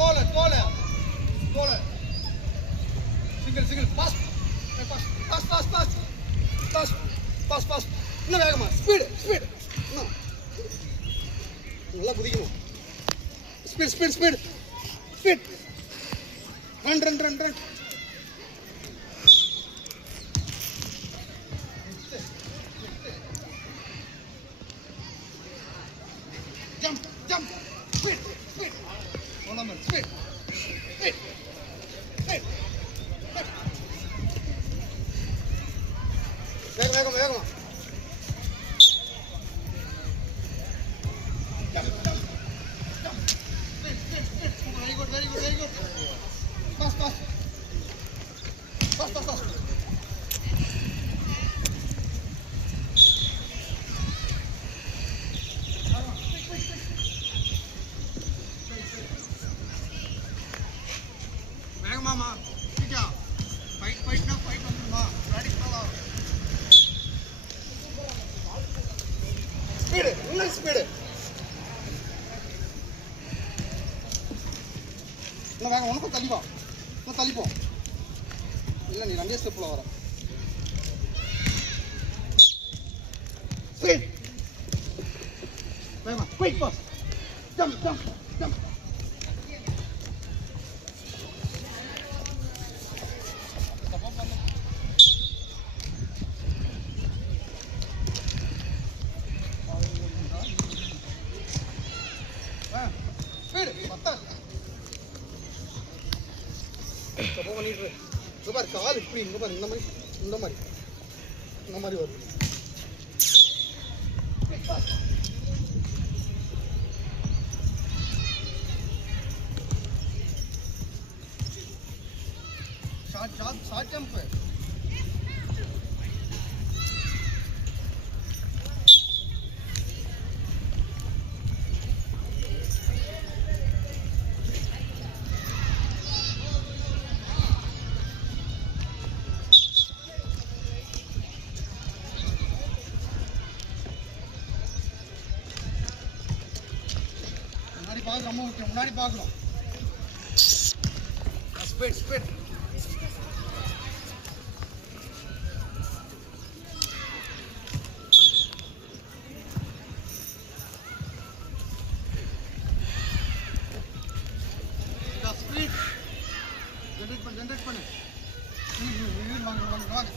Taller. Single. Pass. இன்னும் வேகமா. Speed. இன்னும். நல்லா குதிக்கணும். Speed. Run. Jump. Speed. One more. Speed. வேகமா. Jump. Speed. Very good. Pass. வேகமாமா. கிட்டா. ஃபைட் வந்துருமா. ரெடி பண்ணலாம். ஸ்பீடு. இன்னும் வேகம். உனக்கும் தள்ளிப்போம். இல்லை நீ 2 ஸ்டெப்பில் வர. ஸ்பீட். வேகமா. Quick pass. ஜம்ப். ஸ்பீடு. சப்போ பண்ணிட்டு இங்க பாரு, கால் இப்படி இங்க பாரு, இந்த மாதிரி வரும். Short jump. முன்னாடி பார்க்கணும். ஸ்பீட். ஜெனரேட் பண்ணு. வாங்க.